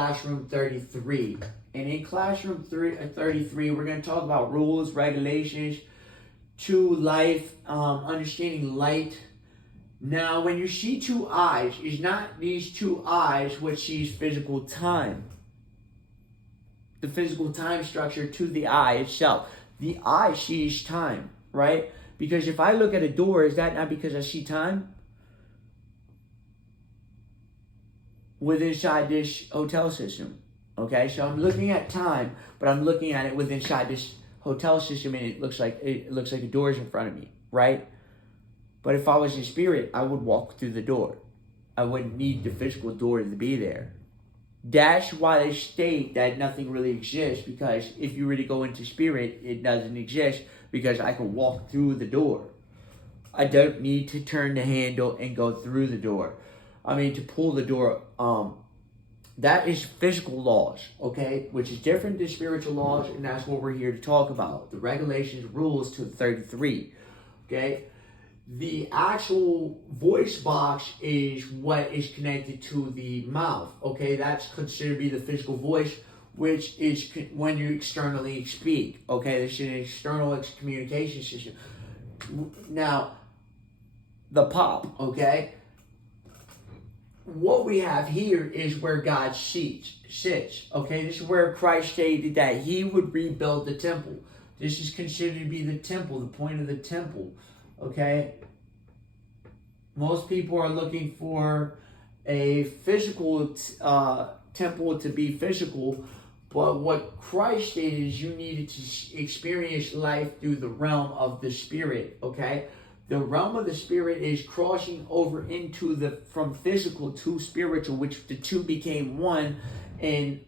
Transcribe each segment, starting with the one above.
Classroom 33. And in Classroom 33, we're going to talk about rules, regulations to life, understanding light. Now, when you see two eyes, it's not these two eyes which sees physical time. The physical time structure to the eye itself. The eye sees time, right? Because if I look at a door, is that not because I see time? With inside this hotel system. Okay, so I'm looking at time, but I'm looking at it with inside this hotel system, and it looks like a door is in front of me, right? But if I was in spirit, I would walk through the door. I wouldn't need the physical door to be there. That's why they state that nothing really exists, because if you really go into spirit, it doesn't exist, because I can walk through the door. I don't need to turn the handle and go through the door. I mean, to pull the door, that is physical laws, okay? Which is different than spiritual laws, and that's what we're here to talk about. The regulations, rules to 33, okay? The actual voice box is what is connected to the mouth, okay? That's considered to be the physical voice, which is when you externally speak, okay? This is an external communication system. Now, the pop, okay? What we have here is where God sits, okay? This is where Christ stated that he would rebuild the temple. This is considered to be the temple, the point of the temple, okay? Most people are looking for a physical temple to be physical, but what Christ stated is you needed to experience life through the realm of the spirit, okay? The realm of the spirit is crossing over into from physical to spiritual, which the two became one in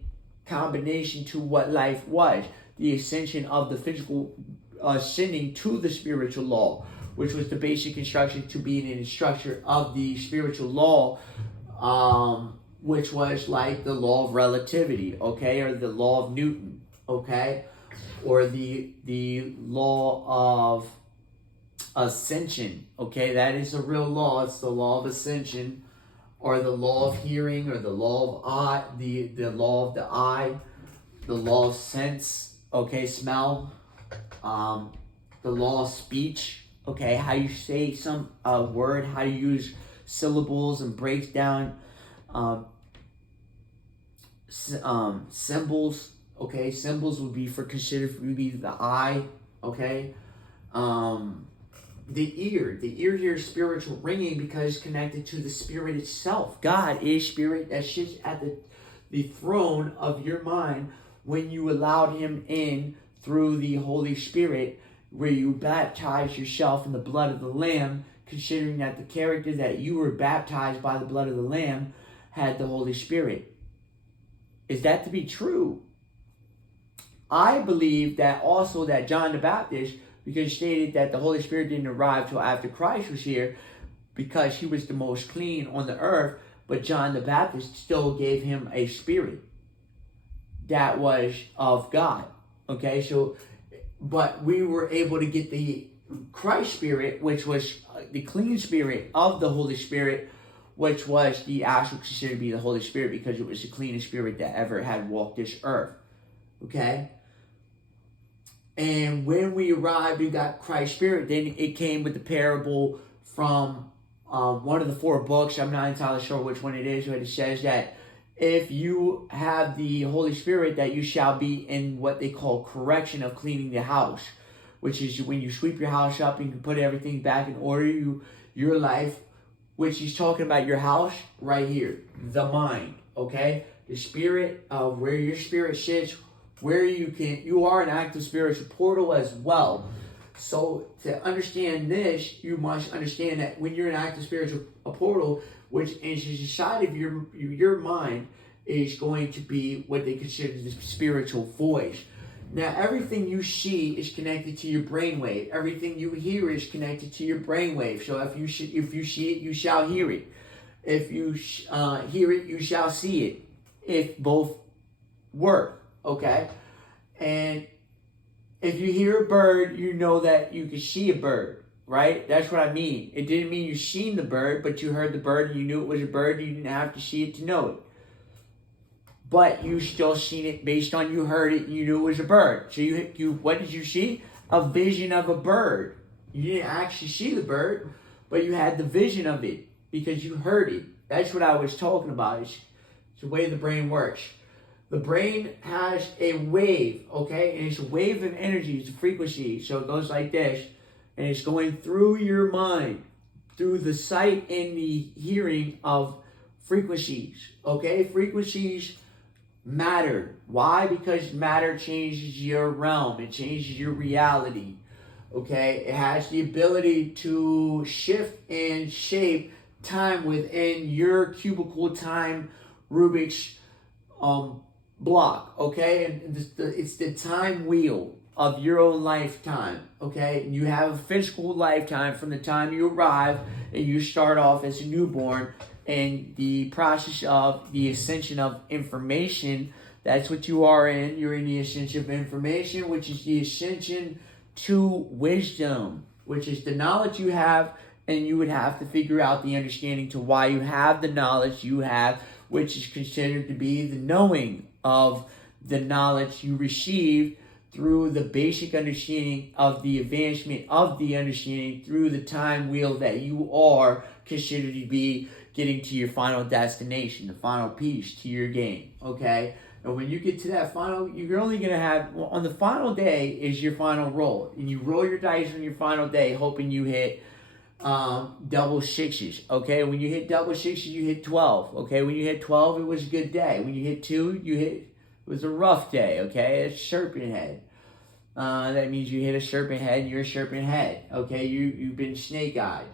combination to what life was. The ascension of the physical ascending to the spiritual law, which was the basic instruction to be an instructor of the spiritual law, which was like the law of relativity, okay, or the law of Newton, okay, or the law of ascension, okay? That is a real law. It's the law of ascension, or the law of hearing, or the law of eye, the law of the eye, the law of sense, okay, smell, the law of speech, okay, how you say some word, how you use syllables and breaks down symbols, okay? Symbols would be considered to be the eye, okay? The ear here is spiritual ringing because it's connected to the spirit itself. God is spirit that sits at the throne of your mind when you allowed him in through the Holy Spirit, where you baptize yourself in the blood of the Lamb, considering that the character that you were baptized by the blood of the Lamb had the Holy Spirit. Is that to be true? I believe that also that John the Baptist, because he stated that the Holy Spirit didn't arrive till after Christ was here, because he was the most clean on the earth, but John the Baptist still gave him a spirit that was of God, okay? So, but we were able to get the Christ spirit, which was the clean spirit of the Holy Spirit, which was the actual considered to be the Holy Spirit, because it was the cleanest spirit that ever had walked this earth, okay? And when we arrived, we got Christ's spirit. Then it came with the parable from one of the 4 books. I'm not entirely sure which one it is, but it says that if you have the Holy Spirit, that you shall be in what they call correction of cleaning the house, which is when you sweep your house up and you put everything back in order, your life, which he's talking about your house right here, the mind, okay? The spirit, where your spirit sits, where you are an active spiritual portal as well. So to understand this, you must understand that when you're an active spiritual portal, which is inside of your mind, is going to be what they consider the spiritual voice. Now, everything you see is connected to your brainwave. Everything you hear is connected to your brainwave. So if you see it, you shall hear it. If you hear it, you shall see it. If both work. Okay, and if you hear a bird, you know that you can see a bird, right? That's what I mean. It didn't mean you seen the bird, but you heard the bird and you knew it was a bird. You didn't have to see it to know it. but you still seen it based on you heard it and you knew it was a bird. So you what did you see? A vision of a bird. You didn't actually see the bird, but you had the vision of it because you heard it. That's what I was talking about. It's the way the brain works. The brain has a wave, okay? And it's a wave of energy, it's a frequency. So it goes like this, and it's going through your mind, through the sight and the hearing of frequencies, okay? Frequencies matter. Why? Because matter changes your realm. It changes your reality, okay? It has the ability to shift and shape time within your cubicle time Rubik's block, okay? And it's the time wheel of your own lifetime, okay? And you have a physical lifetime from the time you arrive and you start off as a newborn, and the process of the ascension of information, that's what you are in. You're in the ascension of information, which is the ascension to wisdom, which is the knowledge you have, and you would have to figure out the understanding to why you have the knowledge you have, which is considered to be the knowing of the knowledge you received through the basic understanding of the advancement of the understanding through the time wheel that you are considered to be getting to your final destination, the final piece to your game, okay? And when you get to that final, you're only going to have, on the final day is your final roll. And you roll your dice on your final day hoping you hit double sixes, okay? When you hit double sixes, you hit 12, okay? When you hit 12, it was a good day. When you hit 2, it was a rough day, okay? It's serpent head. That means you hit a serpent head, you're a serpent head, okay? You've been snake-eyed,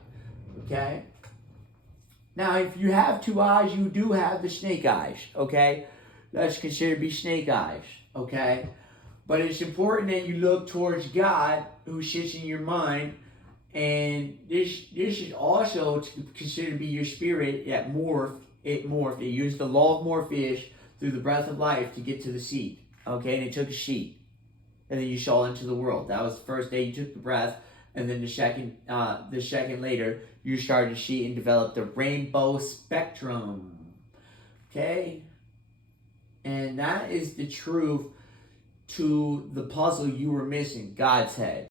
okay? Now, if you have 2 eyes, you do have the snake eyes, okay? That's considered to be snake eyes, okay? But it's important that you look towards God, who sits in your mind, and this is also considered to be your spirit that morphed. It used the law of Morpheus through the breath of life to get to the seed, okay? And it took a sheet, and then you saw into the world. That was the first day you took the breath, and then the second later, you started to see and develop the rainbow spectrum, okay? And that is the truth to the puzzle you were missing, God's head.